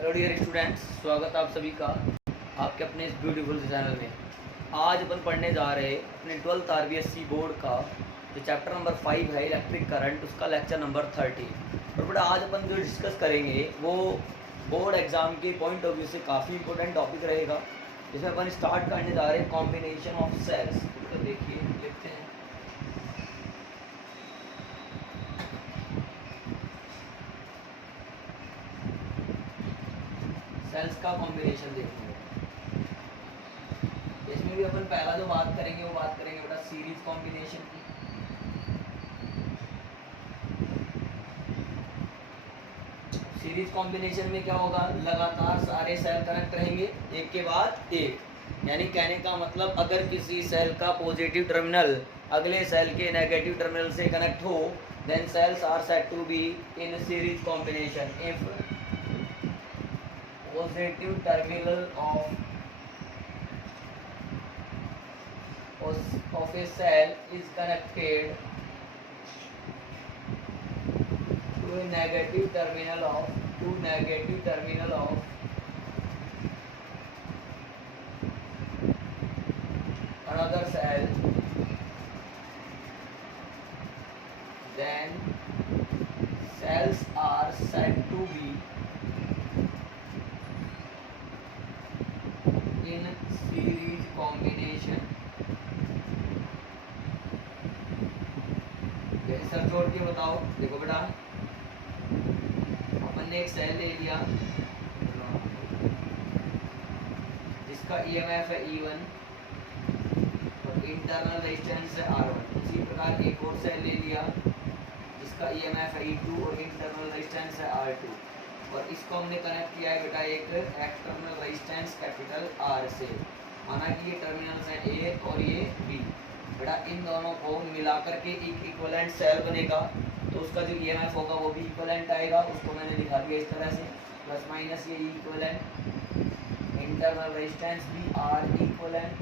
Hello dear students, स्वागत है आप सभी का आपके अपने इस ब्यूटीफुल चैनल में। आज अपन पढ़ने जा रहे हैं अपने 12th RBSC बोर्ड का जो चैप्टर नंबर 5 है इलेक्ट्रिक करंट, उसका लेक्चर नंबर 30। और बेटा आज अपन जो डिस्कस करेंगे वो बोर्ड एग्जाम के पॉइंट ऑफ व्यू से काफ़ी इंपॉर्टेंट टॉपिक रहेगा, जिसमें अपन स्टार्ट करने जा रहे हैं कॉम्बिनेशन ऑफ सेल्स। तो देखिए लिखते हैं सेल्स का कॉम्बिनेशन देखेंगे। इसमें भी अपन पहला जो बात करेंगे वो बात करेंगे बेटा सीरीज कॉम्बिनेशन की। सीरीज कॉम्बिनेशन में क्या होगा, लगातार सारे सेल कनेक्ट रहेंगे एक के बाद एक, यानी कहने का मतलब अगर किसी सेल का पॉजिटिव टर्मिनल अगले सेल के नेगेटिव टर्मिनल से कनेक्ट हो, then cells are said to be in series combination if positive terminal of a cell is connected to a negative terminal of another cell, then cells are said to be in series combination। Sir जोड़ के बताओ। देखो बेटा, अपन ने एक cell ले लिया जिसका EMF है E1 और इंटरनल रेजिस्टेंस है R1। उसी प्रकार एक और सेल ले लिया जिसका EMF है E2 और इंटरनल रेजिस्टेंस है R2, और इसको हमने कनेक्ट किया है बेटा एक एक्सटर्नल रेजिस्टेंस कैपिटल R से। माना कि ये टर्मिनल्स हैं A और ये B। बेटा इन दोनों को मिलाकर के एक इक्विवेलेंट सेल बनेगा, तो उसका जो EMF होगा वो भी इक्विवेलेंट आएगा। उसको मैंने दिखा दिया इस तरह से, प्लस माइनस ये इक्विवेलेंट, इंटरनल रेजिस्टेंस भी R इक्विवेलेंट,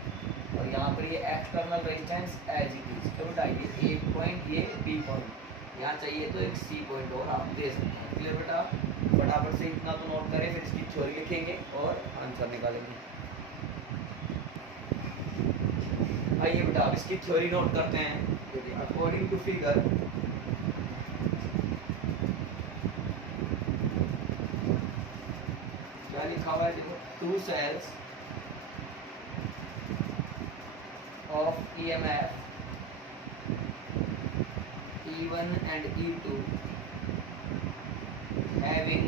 और यहाँ पर ये external resistance as it is. तो बेटा ये A पॉइंट, ये B पॉइंट, यहाँ चाहिए तो एक C पॉइंट और आप दे सकते हैं। क्लियर बेटा, फटाफट से इतना तो नोट करें, फिर इसकी थ्योरी लिखेंगे और आंसर निकालेंगे। आइए बेटा अब इसकी थ्योरी नोट करते हैं। अकॉर्डिंग टू फिगर क्या लिखा हुआ है, देखो, two cells of EMF E1 and E2 having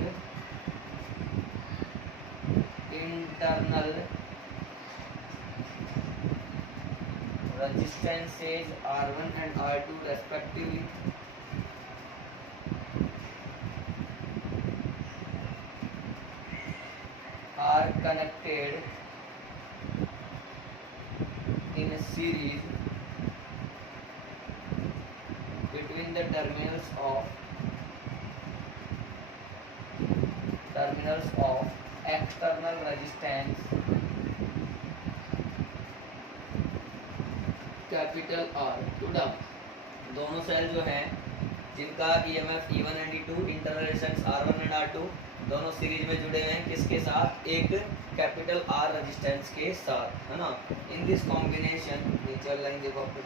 internal resistances R1 and R2 respectively are connected in a series between the terminals of external resistance capital R। तो दोनों cell जो हैं जिनका EMF E1 and E2, internal resistance R1 and R2, दोनों series में जुड़े हुए हैं किसके साथ, एक कैपिटल R रेजिस्टेंस के साथ, है ना। इन दिस कॉम्बिनेशन, नीचे लाइन देखो आपको,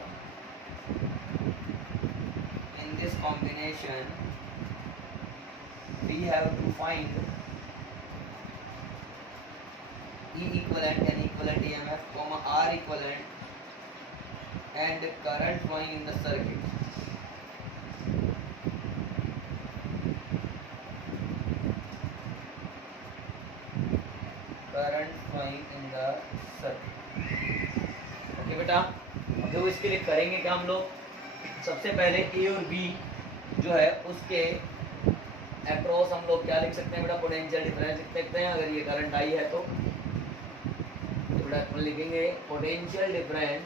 in this combination we have to find E equivalent and equivalent EMF, R equivalent and current flowing in the circuit। current flowing in the circuit। Okay बेटा, अब जो इसके लिए करेंगे क्या हम लोग, सबसे पहले A और B जो है उसके अक्रॉस हम लोग क्या लिख सकते हैं बेटा, पोटेंशियल डिफरेंस लिख सकते हैं। अगर ये करंट आई है तो बेटा अपन लिखेंगे potential difference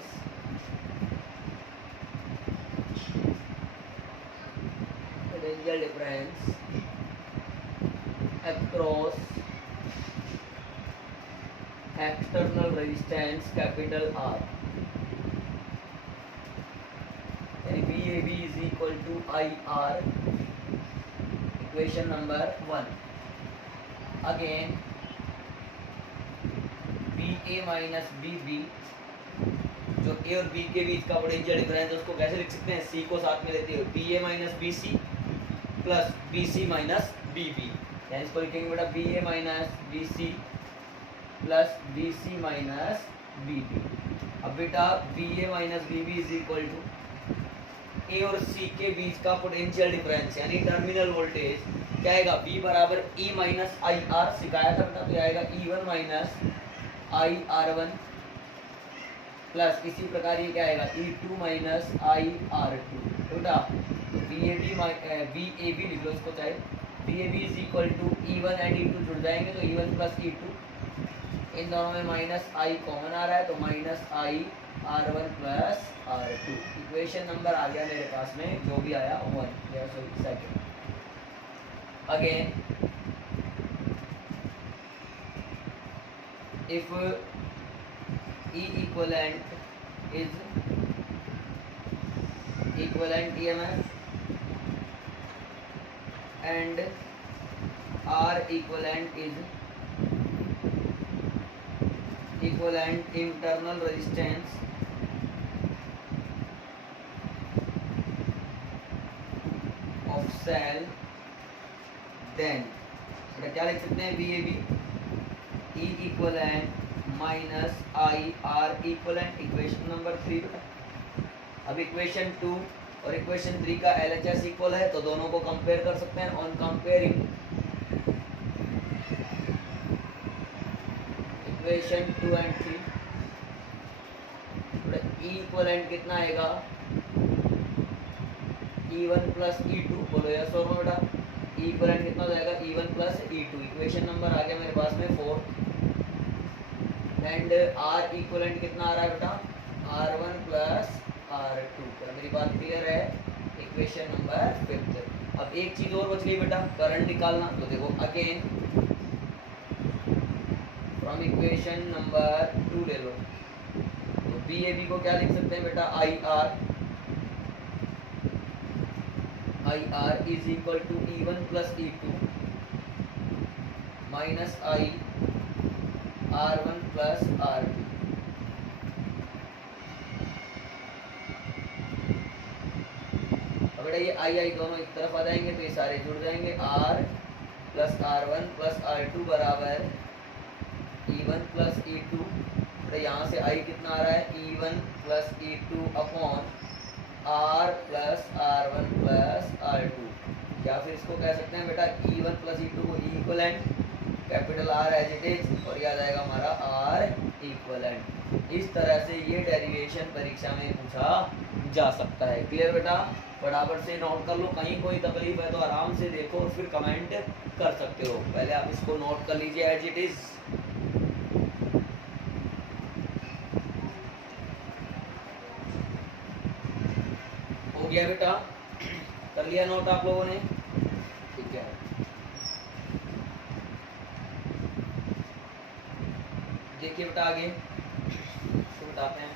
across external resistance capital R, यानी VAB is equal to IR, equation number 1। Again B A minus B B, जो ए और बी के बीच का पोटेंशियल डिफरेंस है उसको कैसे लिख सकते हैं, सी को साथ में लेते हुए B A minus B C plus B C minus B B, यानी इसको लिखेंगे बेटा B A minus B C plus B C minus B B. अब बेटा B A minus B B is equal to A और C के बीच का पोटेंशियल डिफरेंस यानी टर्मिनल वोल्टेज क्या आएगा, बी बराबर ई माइनस आई आर, सिखाया था बेटा, तो आएगा E one minus I R one plus इसी प्रकार ये क्या आएगा E two minus I R two. बेटा तो बी ए बी लिख लो इसको, चाहे B A B is equal to E one and E two जुड़ जाएंगे तो E one plus E two, इन दोनों में माइनस आई कॉमन आ रहा है तो minus I R one plus R two. Equation number आ गया मेरे पास में, जो भी आया वन या sorry second. Again if E equivalent is equivalent EMF and R equivalent is equivalent internal resistance of cell, then क्या लिख सकते हैं, B A B E equivalent minus I R equivalent, equation number 3। अब equation 2 और equation 3 का LHS equal है तो दोनों को कंपेयर कर सकते हैं। On comparing equation 2 and 3, E equivalent कितना आएगा, E1 प्लस E2, बोलो यस और नो बेटा, ई इक्वलेंट कितना हो जाएगा, E1 plus E2। Equation number आ गया मेरे पास में 4 एंड आर इक्वलेंट कितना आ रहा है बेटा, R1 प्लस R2। क्या मेरी बात क्लियर है, इक्वेशन नंबर 5। अब एक चीज और बच गई बेटा, करंट निकालना। तो देखो अगेन फ्रॉम इक्वेशन नंबर 2 ले लो, तो बी ए बी को क्या लिख सकते हैं बेटा, I R is equal to E1 plus E2 minus I R1 plus R2। अब बेटा ये आई दोनों एक तरफ आ जाएंगे तो ये सारे जुड़ जाएंगे, R plus R1 plus R2 बराबर E1 प्लस E2। बेटा यहाँ से I कितना आ रहा है, E1 plus E2 upon R plus R1 plus R2। या फिर इसको कह सकते हैं बेटा E1 प्लस E2 को equivalent, capital R as it is, और याद आएगा हमारा R इक्वलेंट। इस तरह से ये डेरिवेशन परीक्षा में पूछा जा सकता है। क्लियर बेटा, फटाफट से नोट कर लो, कहीं कोई तकलीफ है तो आराम से देखो और फिर कमेंट कर सकते हो। पहले आप इसको नोट कर लीजिए एज इट इज। हो गया बेटा, कर लिया नोट आप लोगों ने, ठीक है। देखिए बेटा आगे तो बताते हैं,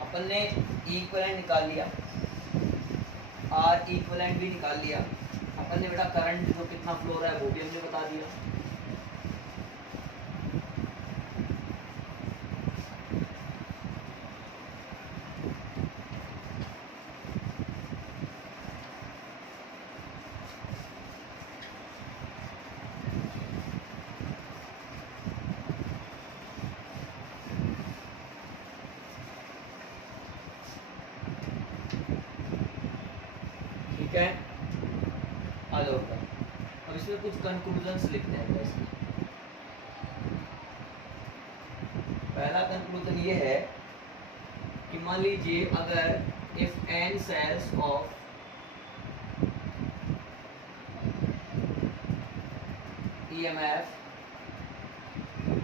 अपन ने इक्विवेलेंट निकाल लिया, आर इक्विवेलेंट भी निकाल लिया, अपन ने बेटा करंट जो कितना फ्लो रहा है वो भी हमने बता दिया। ठीक है, आ जाओ। अब इसमें कुछ कंक्लूजन्स लिखते हैं। इसमें पहला कंक्लूजन ये है कि मान लीजिए अगर if n cells of EMF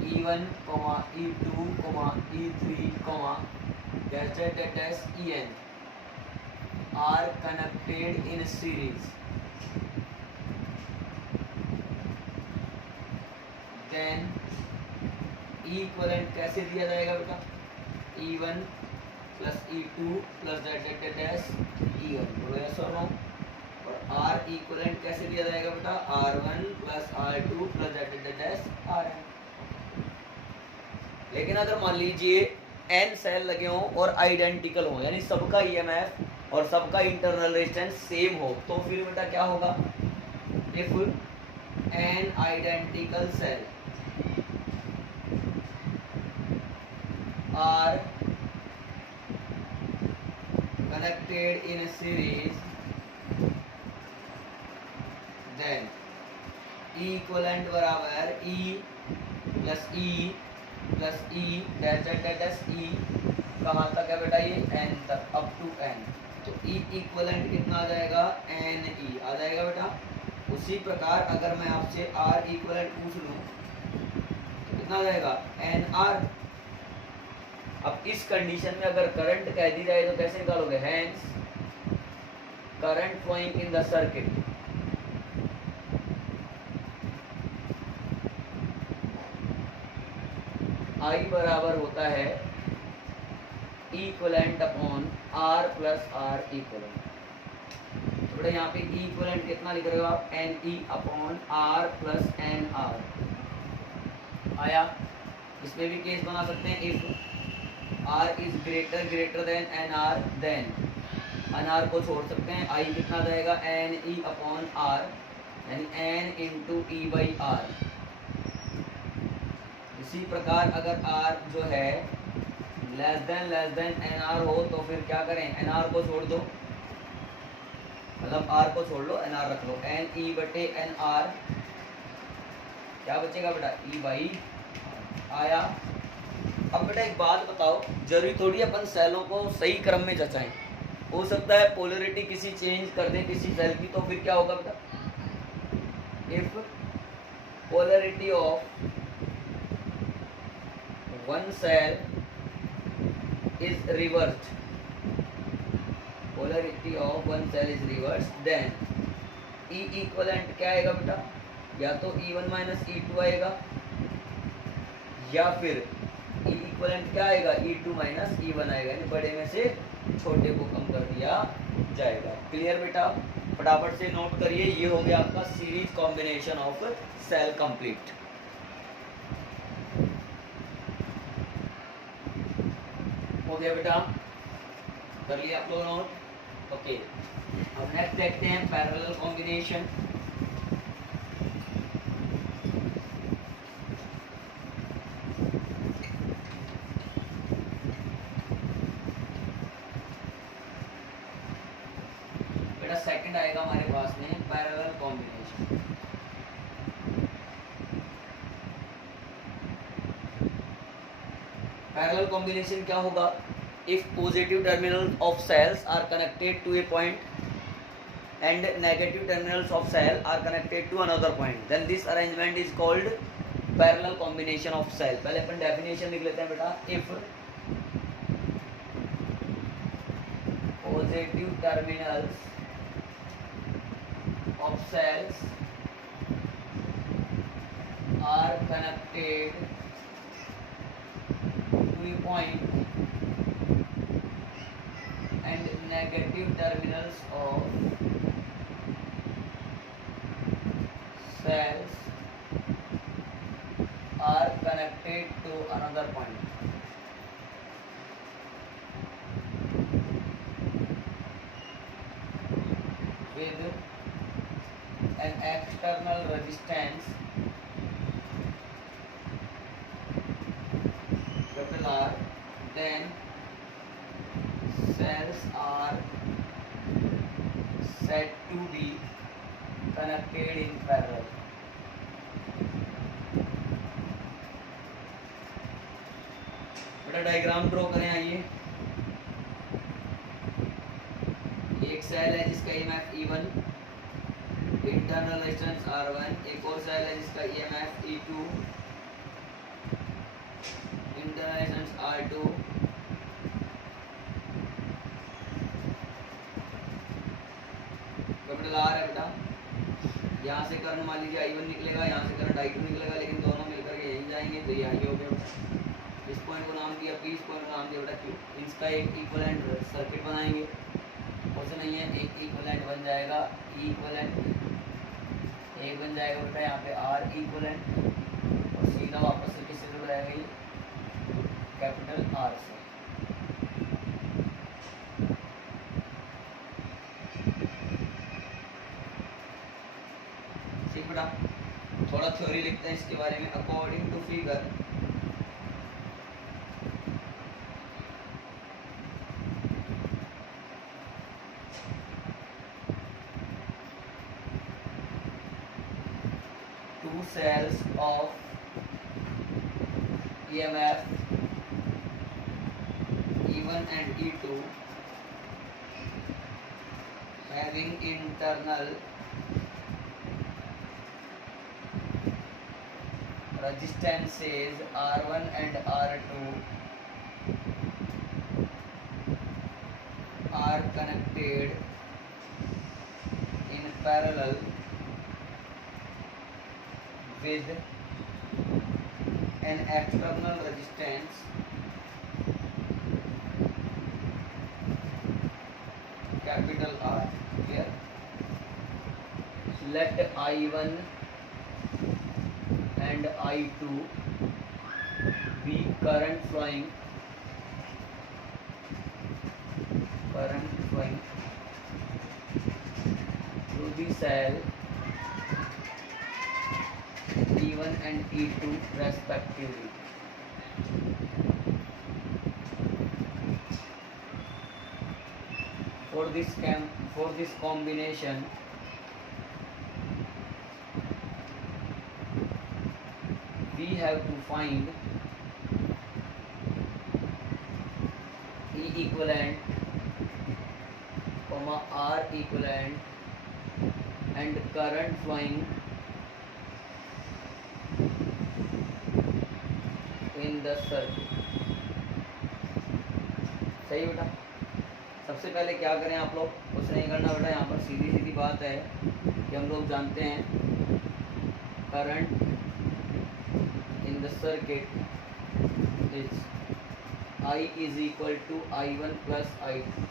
E1, E2, E3, En are connected in series, then E equivalent कैसे दिया जाएगा बेटा, E1 plus E2 plus E1। बोलो यस और नो। और आर इक्वलेंट कैसे दिया जाएगा बेटा, R1 plus R2 plus that Rn। लेकिन अगर मान लीजिए n सेल लगे हों और आइडेंटिकल हो, यानी सबका ईएमएफ और सबका इंटरनल रेजिस्टेंस सेम हो, तो फिर बेटा क्या होगा, if n identical cell are connected in a series, then E equivalent बराबर E plus E plus E dash E कहाँ तक है बेटा, ये n तक, अप टू n। तो E इक्वलेंट कितना आ जाएगा, NE आ जाएगा बेटा। उसी प्रकार अगर मैं आपसे R इक्वलेंट पूछ लूँ तो कितना आ जाएगा, NR। अब इस कंडीशन में अगर करंट कह दी जाए तो कैसे निकालोगे, hence current flowing in the circuit I बराबर होता है equivalent upon R plus R equivalent. तो बेटा यहाँ पे इक्वलेंट कितना लिख रहे हो आप, NE upon R plus NR आया। इसमें भी केस बना सकते हैं, if R is greater than NR, then NR को छोड़ सकते हैं, I कितना जाएगा, NE अपॉन R, यानी N into E by R। इसी प्रकार अगर R जो है लेस देन NR हो तो फिर क्या करें, NR को छोड़ दो, मतलब R को छोड़ लो, NR रख लो, NE बटे NR क्या बचेगा बेटा, E बाई आया। अब बेटा एक बात बताओ, जरूरी थोड़ी अपन सेलों को सही क्रम में जचाएं, हो सकता है पोलरिटी किसी चेंज कर दें किसी सेल की, तो फिर क्या होगा बेटा, if polarity of one cell is reversed, polarity of one cell is reversed, then E equivalent क्या आएगा बेटा, या तो E1 माइनस E2 आएगा, या फिर E equivalent क्या आएगा, E2 माइनस E1 आएगा, यानी बड़े में से छोटे को कम कर दिया जाएगा। क्लियर बेटा, फटाफट से नोट करिए, ये हो गया आपका series combination of cell complete. हो गया बेटा, कर लिया आप लोग नोट, ओके। अब नेक्स्ट देखते हैं पैरेलल कॉम्बिनेशन। बेटा सेकंड आएगा हमारे पास में पैरेलल कॉम्बिनेशन। पैरेलल कॉम्बिनेशन क्या होगा, if positive terminals of cells are connected to a point and negative terminals of cell are connected to another point, then this arrangement is called parallel combination of cell। पहले अपन definition लिख लेते हैं बेटा, if positive terminals of cells are connected to a point and negative terminals of cells are connected to another point, with an external resistance capital R, then cells are said to be connected in parallel। बेटा diagram draw करें, आइए। एक cell है जिसका EMF E1, internal resistance R1, एक और cell है जिसका EMF E2, internal resistance R2, capital R है बेटा। यहाँ से करंट मान लीजिए I1 निकलेगा, यहाँ से करंट I2 निकलेगा, लेकिन दोनों मिलकर के यहीं जाएंगे, तो ये आई हो गया। इस पॉइंट को नाम दिया P, इस पॉइंट को नाम दिया बेटा Q। इसका एक इक्विवेलेंट सर्किट बनाएंगे और कुछ नहीं है, एक इक्वलेंट बन जाएगा, इक्वलेंट एक बन जाएगा बेटा यहाँ पे आर इक्वलेंट, और सीधा वापस से किससे जुड़ जाएगा ये कैपिटल आर से। ठीक बेटा, थोड़ा थ्योरी लिखते हैं इसके बारे में। According to figure cells of EMF E1 and E2 having internal resistances R1 and R2 are connected in parallel with an external resistance capital R. Here let I1 and I2 be current flowing through the cell E1 and E2 respectively. For this combination, we have to find E equivalent, R equivalent and current flowing in the circuit. सही बेटा, सबसे पहले क्या करें आप लोग, कुछ नहीं करना बेटा, यहाँ पर सीधी सीधी बात है कि हम लोग जानते हैं current in the circuit is I is equal to I1 plus I2.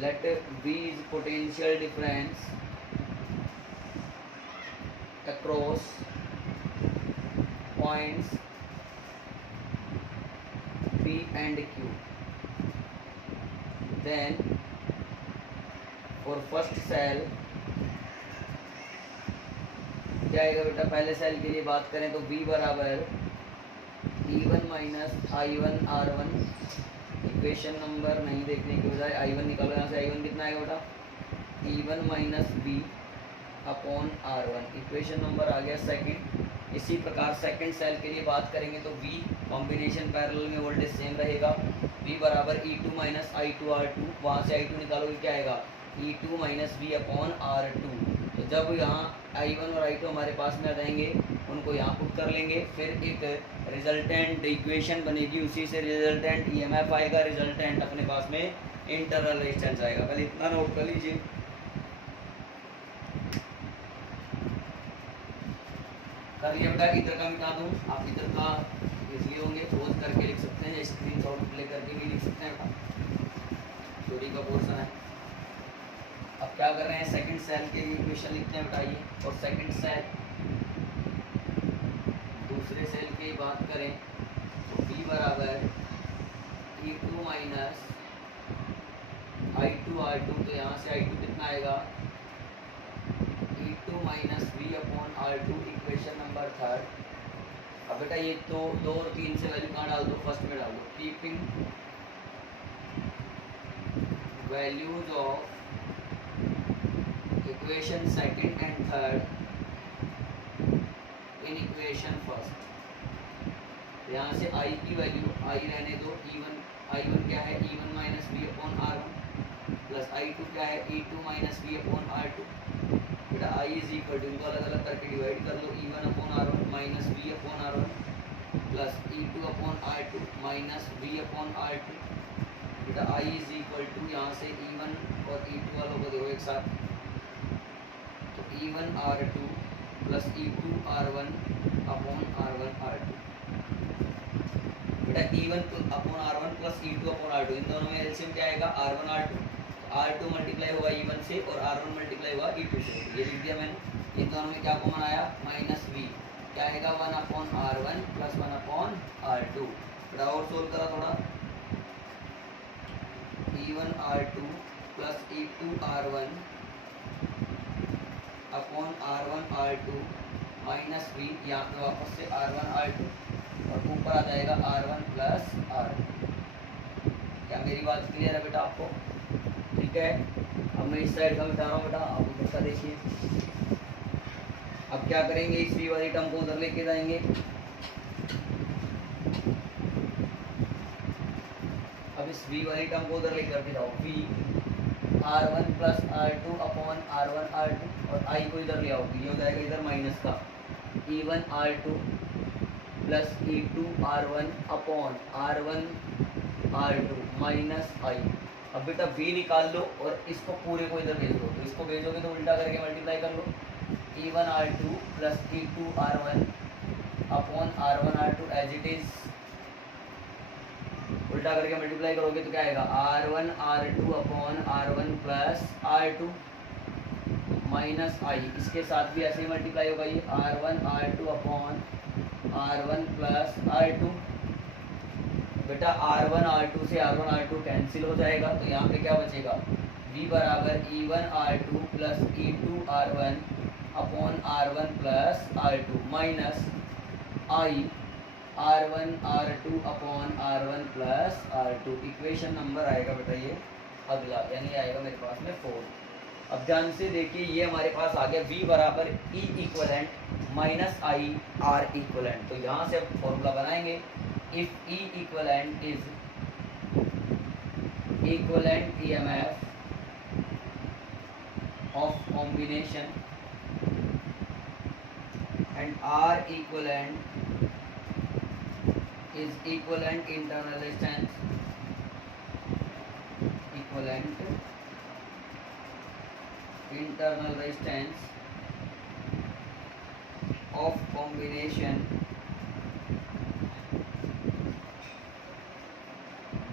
Let V is potential difference across points P and Q. Then for first cell क्या आएगा बेटा, पहले सेल के लिए बात करें तो V बराबर E1 minus I1 R1, equation number नहीं देखने के बजाय I1 निकालो यहाँ से, I1 कितना आएगा बेटा E1 minus V upon R1, equation number आ गया सेकंड। इसी प्रकार सेकंड सेल के लिए बात करेंगे तो V कॉम्बिनेशन पैरेलल में वोल्टेज सेम रहेगा, V बराबर E2 माइनस I2 R2, वहाँ से I2 निकालोगे क्या आएगा E2 minus V upon R2। तो जब यहाँ I1 और I2 हमारे पास में रहेंगे उनको यहाँ पुट कर लेंगे, फिर एक रिजल्टेंट इक्वेशन बनेगी, उसी से रिजल्टेंट EMF आएगा, रिजल्टेंट अपने पास में इंटरनल रेजिस्टेंस आएगा। पहले इतना नोट कर लीजिए। कर लिया बेटा, इधर का मिटा दूँ, आप इधर का इसलिए होंगे पोज करके लिख सकते हैं, स्क्रीन शॉट प्ले करके भी लिख सकते हैं बेटा, थ्योरी का पोर्शन है। अब क्या कर रहे हैं, सेकंड सेल के लिए इक्वेशन लिखते हैं बेटा ये, और सेकंड सेल दूसरे सेल की बात करें तो B बराबर E2 माइनस I2 R2, तो यहाँ से I2 कितना आएगा E2 minus V upon R2, equation number third. अब बेटा ये तो 2 और 3 से वैल्यू कहाँ डाल दो, फर्स्ट में डाल दो, keeping values of equation second and third in equation first. यहाँ से I की वैल्यू I रहने दो, I1 क्या है E1 minus V upon R1 plus I2 क्या है E2 minus V upon R2। बेटा I इज इक्वल टू, इनको अलग अलग करके डिवाइड कर लो, E1 upon R1 minus V upon R1 plus E2 upon R2 minus V upon R2। बेटा I इज इक्वल टू, यहाँ से E1 और E2 वालों को देखो एक साथ, तो E1 R2 plus E2 R1 upon R1 R2। बेटा E1 upon R1 plus E2 upon R2, इन दोनों में एलसीएम क्या आएगा R1 R2, R2 मल्टीप्लाई होगा E1 से और R1 मल्टीप्लाई होगा E2 से, ये लिख दिया मैंने। इन दोनों में क्या कॉमन आया माइनस V, क्या आएगा 1 upon R1 plus 1 upon R2। बेटा और सोल्व करा थोड़ा, E1 R2 plus E2 R1 upon R1 R2 minus V, यहाँ पे वापस से R1 R2 और ऊपर आ जाएगा R1 प्लस R2। क्या मेरी बात क्लियर है बेटा आपको? ठीक है, अब मैं इस साइड का मिटा रहा हूँ बेटा, आप उधर का देखिए। अब क्या करेंगे, इस V वाली टर्म को उधर लेके जाएंगे। अब इस V वाली टर्म को उधर लेकर के जाओ, V R1 plus R2 upon R1 R2 और I को इधर ले आओ, ये हो जाएगा इधर माइनस का E1 R2 plus E2 R1 upon R1 R2 minus I। अब बेटा V निकाल लो और इसको पूरे को इधर भेज दो, तो इसको भेजोगे तो उल्टा करके मल्टीप्लाई कर लो, E1 R2 plus E2 R1 upon R1 R2 as it is, उल्टा करके मल्टीप्लाई करोगे तो क्या आएगा R1 R2 upon R1 plus R2 minus I। इसके साथ भी ऐसे ही मल्टीप्लाई होगा, ये R1 R2 upon R1 plus R2। बेटा R1 R2 से R1 R2 कैंसिल हो जाएगा, तो यहाँ पे क्या बचेगा V बराबर E1 R2 plus E2 R1 upon R1 plus R2 minus I R1 R2 upon R1 plus R2। Equation number आएगा बेटा ये अगला, यानी आएगा मेरे पास में 4। अब ध्यान से देखिए, ये हमारे पास आ गया V बराबर E equivalent minus I R equivalent. तो यहाँ से अब फॉर्मूला बनाएंगे, if E equivalent is equivalent EMF of combination and R equivalent is equivalent internal resistance, equivalent internal resistance of combination,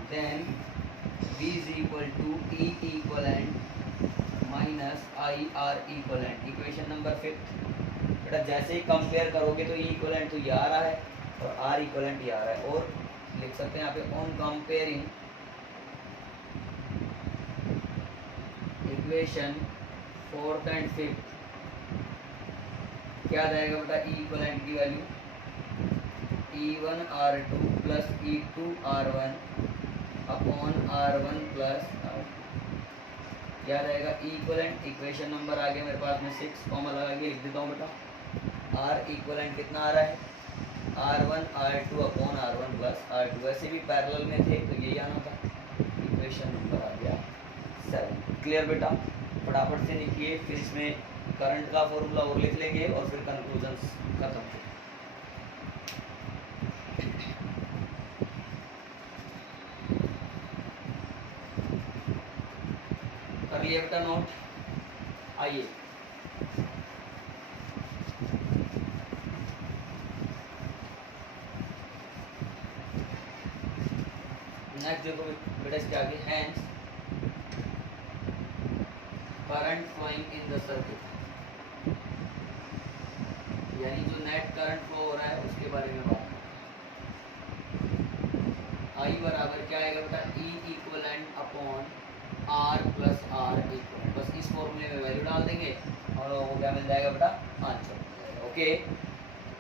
then V is equal to E equivalent minus I R equivalent। Equation number 5। बेटा जैसे ही compare करोगे तो E equivalent तो ये आ रहा है और R equivalent ये आ रहा है, और लिख सकते हैं यहाँ पे on comparing equation 4th and 5th क्या आ जाएगा बेटा E equivalent की value E1 R2 plus E2 R1 upon R1 plus R2, क्या रहेगा इक्वलेंट। इक्वेशन नंबर आ गया मेरे पास में 6, कॉमा लगा के लिख देता हूँ बेटा। R इक्वलेंट कितना आ रहा है R1 R2 upon R1 plus R2, वैसे भी पैरेलल में थे तो यही आना था। इक्वेशन नंबर आ गया 7। क्लियर बेटा, फटाफट से लिखिए, फिर इसमें करंट का फॉर्मूला और लिख लेंगे और फिर कंक्लूजन्स खत्म। ये बेटा नोट, आइए नेक्स्ट देखो बेटा इसके आगे, hence current flowing in the circuit, यानी जो नेट करंट फ्लो हो रहा है उसके बारे में बात। I बराबर क्या आएगा बेटा E equivalent upon R plus R equivalent, बस इस फॉर्मूले में वैल्यू डाल देंगे और वो क्या मिल जाएगा बेटा आंसर। ओके,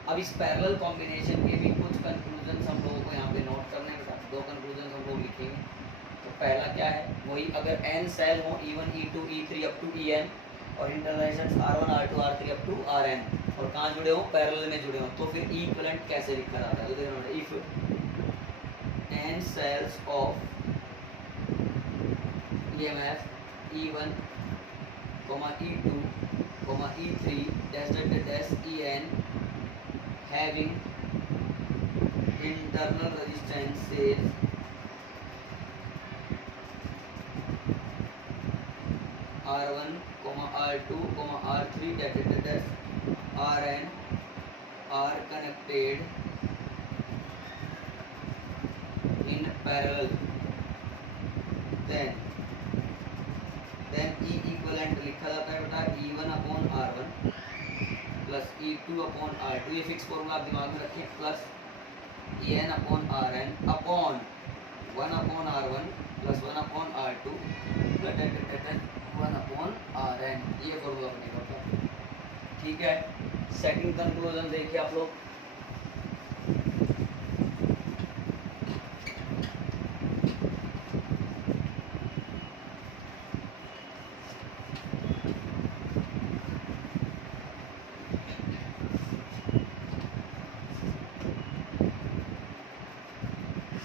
अब इस पैरेलल कॉम्बिनेशन के भी कुछ कंक्लूजन हम लोगों को यहाँ पे नोट करने हैं बेटा। 2 कंक्लूजन हम लोग लिखेंगे। तो पहला क्या है, वही अगर n सेल हो E1 E2 E3 up to En और intersections R1 R2 R3 up to Rn और कहाँ जुड़े हो, पैरेलल में जुड़े हो, तो फिर E इक्विवेलेंट कैसे लिखा जाता है। तो देखो if n cells of EMF E1, E2, E3 dash En having internal resistances R1, R2, R3 dash Rn are connected parallel then E equivalent लिखा जाता है बेटा E1 upon R1 plus E2 upon R2, ये fix formula आप दिमाग में रखें, plus En upon Rn upon 1 upon R1 plus 1 upon R2 plus 1 upon Rn, ये फॉर्मूला बनेगा आपका। ठीक है, सेकंड कंक्लूजन देखिए आप लोग।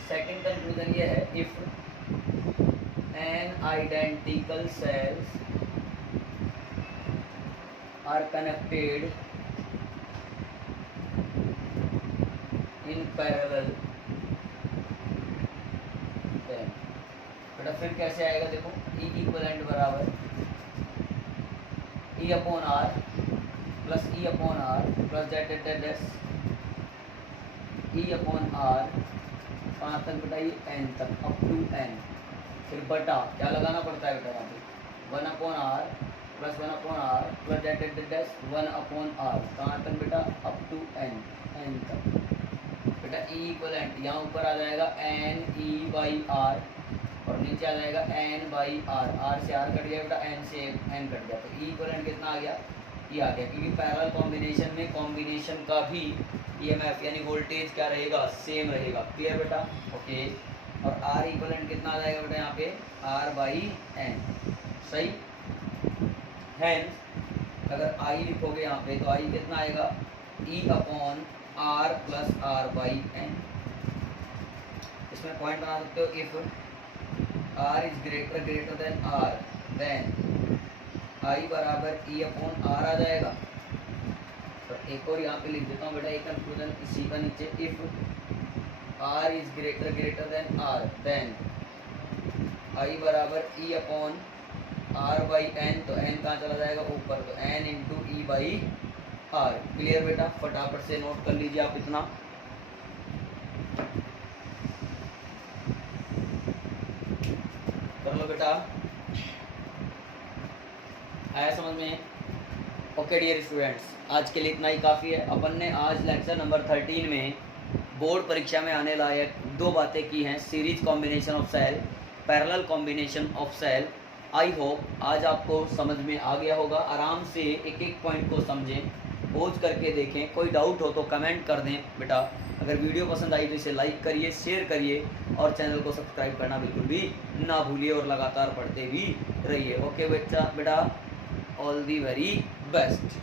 सेकंड कंक्लूजन ये है, if N identical cells are connected in parallel then बेटा फिर कैसे आएगा देखो, E इक्विवेलेंट बराबर E upon R plus E upon R plus डेट E अपॉन R कहाँ तक बेटा, ये n तक, अप टू n, फिर बटा क्या लगाना पड़ता है बेटा यहाँ पे 1 upon R plus 1 upon R plus डेट 1 अपॉन R कहाँ तक बेटा, अप टू n तक। बेटा E इक्विवेलेंट यहाँ ऊपर आ जाएगा n E बाई R और नीचे आ जाएगा n बाई R, R से R कट गया बेटा, n से n कट गया, तो E इक्विवेलेंट कितना आ गया, ये आ गया, क्योंकि पैरेलल कॉम्बिनेशन में कॉम्बिनेशन का भी EMF यानी वोल्टेज क्या रहेगा, सेम रहेगा। क्लियर बेटा, ओके। और R इक्विवेलेंट कितना आ जाएगा बेटा यहाँ पे, R बाई n, सही। हेंस अगर I लिखोगे यहाँ पे तो I कितना आएगा, E upon R plus R by n। इसमें पॉइंट बना सकते हो, if R is greater than R then I बराबर E अपॉन R आ जाएगा। तो एक और यहाँ पे लिख देता हूँ बेटा, एक कंक्लूजन इसी का नीचे, if R is greater than R then I बराबर E upon R by n, तो n कहाँ चला जाएगा, ऊपर, तो n into E by R। Clear बेटा, फटाफट से नोट कर लीजिए आप इतना। कर लो बेटा, आया समझ में? ओके डियर स्टूडेंट्स, आज के लिए इतना ही काफ़ी है। अपन ने आज लेक्चर नंबर 13 में बोर्ड परीक्षा में आने लायक 2 बातें की हैं, series combination of cell, parallel combination of cell. I hope आज आपको समझ में आ गया होगा। आराम से एक एक पॉइंट को समझें, पोज करके देखें, कोई डाउट हो तो कमेंट कर दें बेटा। अगर वीडियो पसंद आई तो इसे लाइक करिए, शेयर करिए और चैनल को सब्सक्राइब करना बिल्कुल भी ना भूलिए और लगातार पढ़ते भी रहिए। ओके बेटा, ऑल दी वेरी बेस्ट।